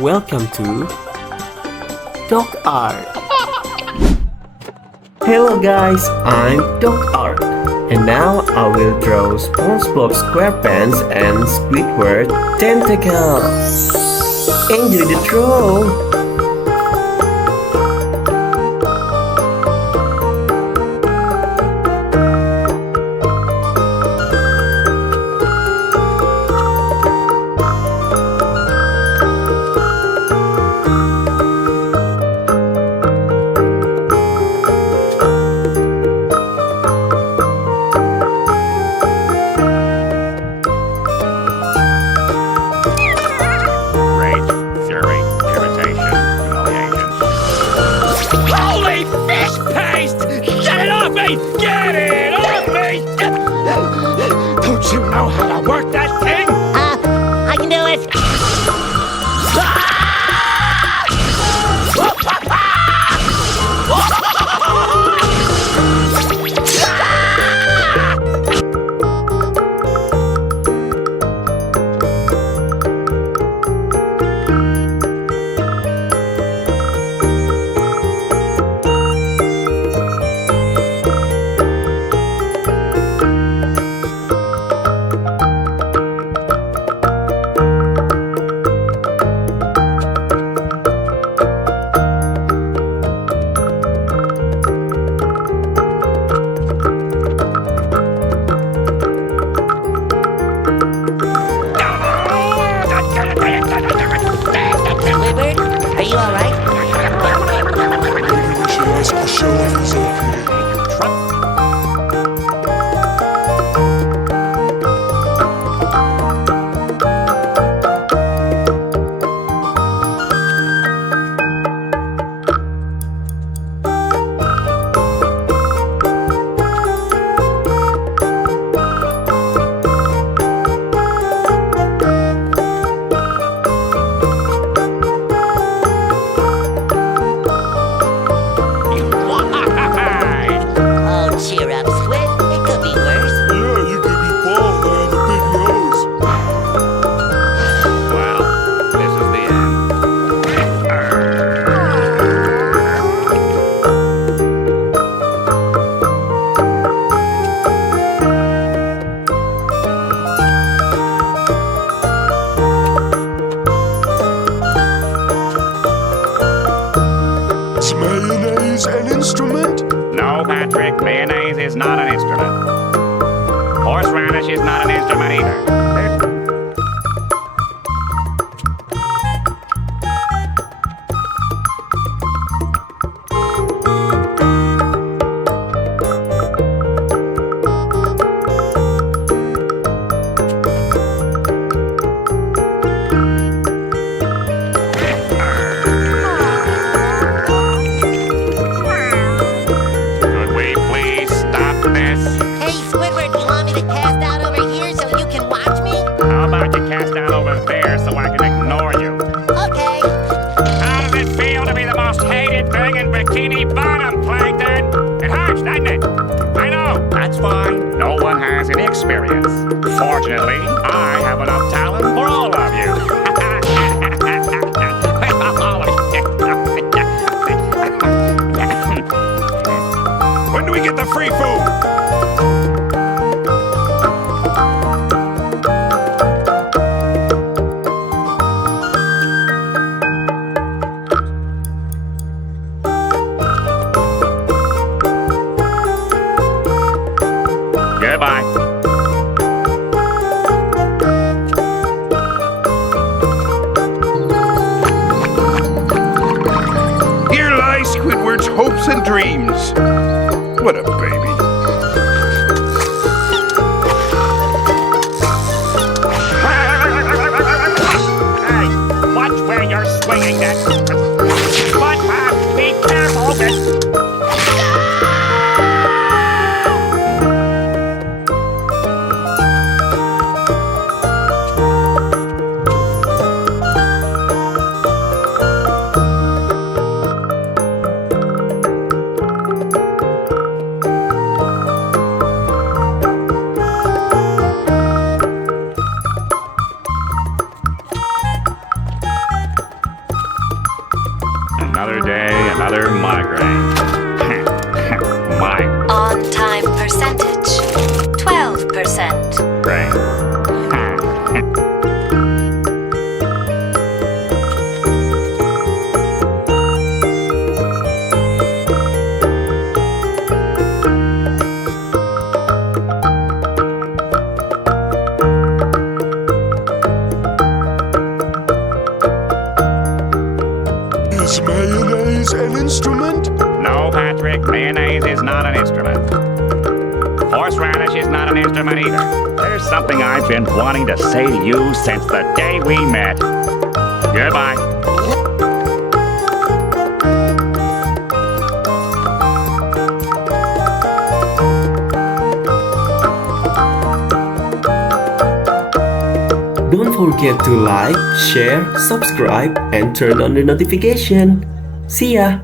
welcome to DocArt. Hello guys, I'm DocArt, and now I will draw Spongebob Squarepants and Squidward tentacle. Enjoy the draw! Get it off me! Don't you know how to work that thing? I can do it. Are you all right? Maybe we should ask the show if he's okay. Cheer up, Squid. It could be worse. Yeah, you could be bald and have a big nose. Well, this is the end. Is mayonnaise an instrument? No, Patrick, mayonnaise is not an instrument. Horseradish is not an instrument either. Could we please stop this? Hey, Squidward, you want me to cast out over here so you can watch me? How about you cast out over there so I can ignore you? Okay. How does it feel to be the most hated thing in Bikini Bottom, Plankton? It hurts, doesn't it? I know, that's fine. No one has any experience. Fortunately, I have enough talent for all of you. When do we get the free food? Goodbye. Here lie Squidward's hopes and dreams. What a baby. Hey, watch where you're swinging that. SpongeBob, be careful. Another day, another migraine. Migraine. On-time percentage, 12%. Is mayonnaise an instrument? No, Patrick, mayonnaise is not an instrument. Horseradish is not an instrument either. There's something I've been wanting to say to you since the day we met. Goodbye. Don't forget to like, share, subscribe, and turn on the notification. See ya!